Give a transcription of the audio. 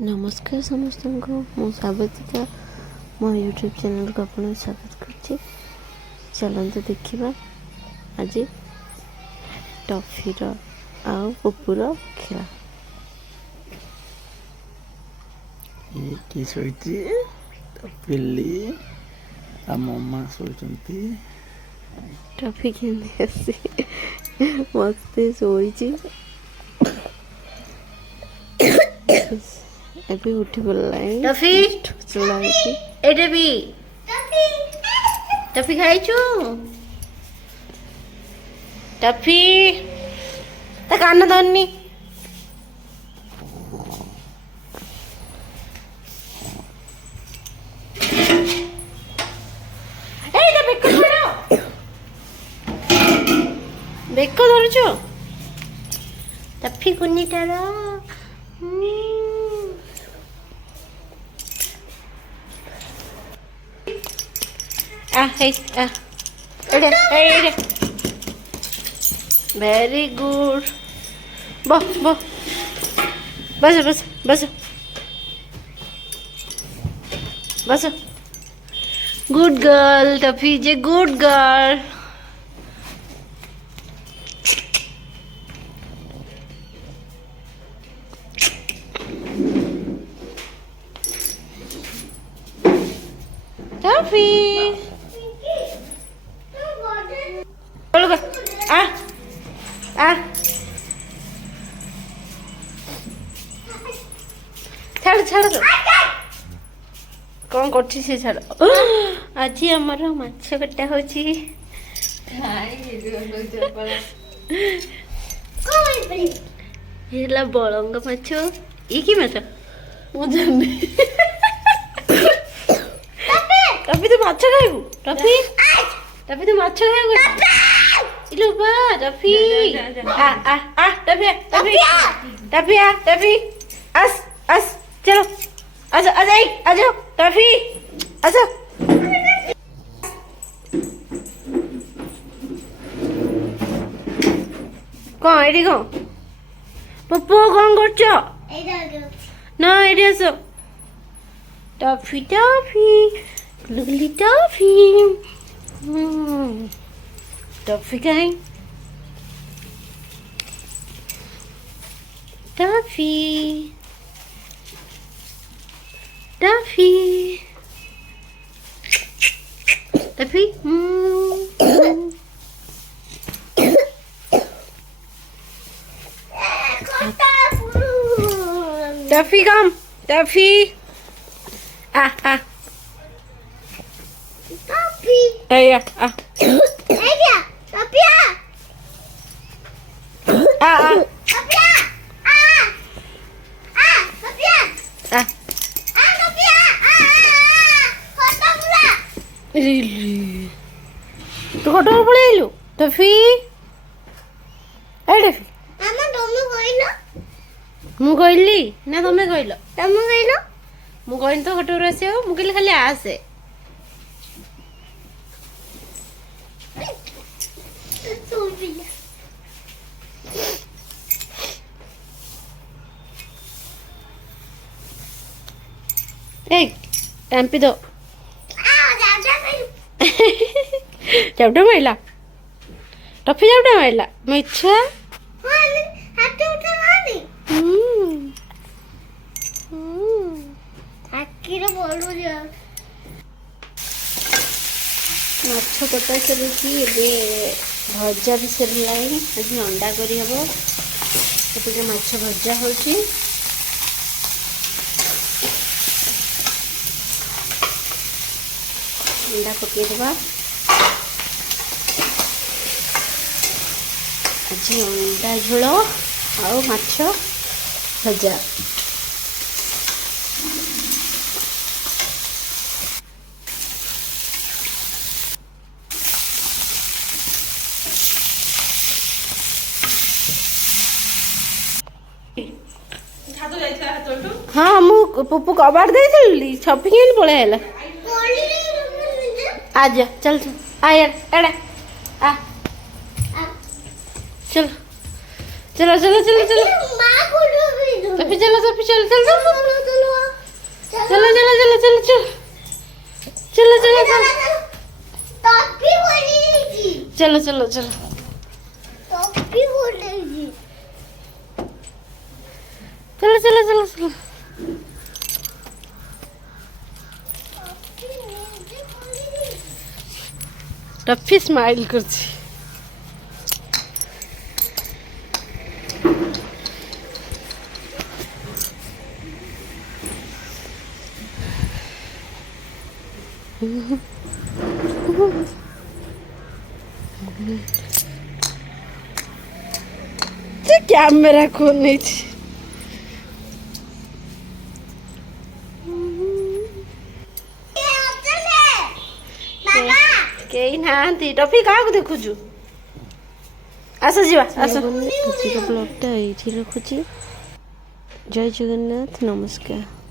नमस्कार समस्त को स्वागतिका मोर यूट्यूब चैनल को अपन स्वागत कर चलते देखा आज टफीर आउ पुपुर खेल पिल्ली मम्मा शोचती टफी के मस्त शोची अभी उठी पड़लानी टफी चलाइছি एटे भी टफी खाइछु टफी ता कान धरनी एटा बेक धरो बेक धरछु टफी कुन्नीटार वेरी गुड बस बस बस बस बस गुड गर्ल टफी जे गुड गर्ल टफी छाड़ छाड़ कौन कर छाड़ आज आमर माछ कटा हो बलंग माछ ये कि माछ टफी तो माछ खाइबू टफी टफी तो माछ खाइबू इलो बा टफी आ आ आ टफी टफी टफी आ टफी अस अस चलो आजा आजा आ जाओ टफी आजा कौन एडी कौन पप्पू कौन करछो ना एडी आसो टफी टफी गुलगुली टफी टफी कहीं टफी टफी टफी टफी कम टफी आ आ टफी आ आ तू कटो पळेलु टफी ए टफी मामा तुम कइलो मु कहली ना तमे कहलो तुम कइलो मु कहनी तो कटोर आसियो मु कहली खाली आसे ए टांपी दो चपटा मारला टफी चपटा मारला मिच्छा माछ कटा सरी भजा भी सरला आज अंडा करी हम सेपटे माछ भजा हो अंडा पकईदबा आज अंडा झोल आ माछ भजा हाँ मु पुपु कबाड़ दे छपिंग पलैला आज चल चल आ यार एड़ा आ चलो चलो चलो चलो चलो चलो चलो चलो चलो चलो चलो चलो चलो चलो चलो चलो टफी स्माइल करছি যে ক্যামেরা কোন নেছি କେହି ନାହାନ୍ତି ଟଫି କାହାକୁ ଦେଖୁଛୁ ଆସ ଯିବା ଆସ ଆଜିର ବ୍ଲଗ୍ଟା ଏଇଠି ରଖୁଛି। ଜୟ ଜଗନ୍ନାଥ, ନମସ୍କାର।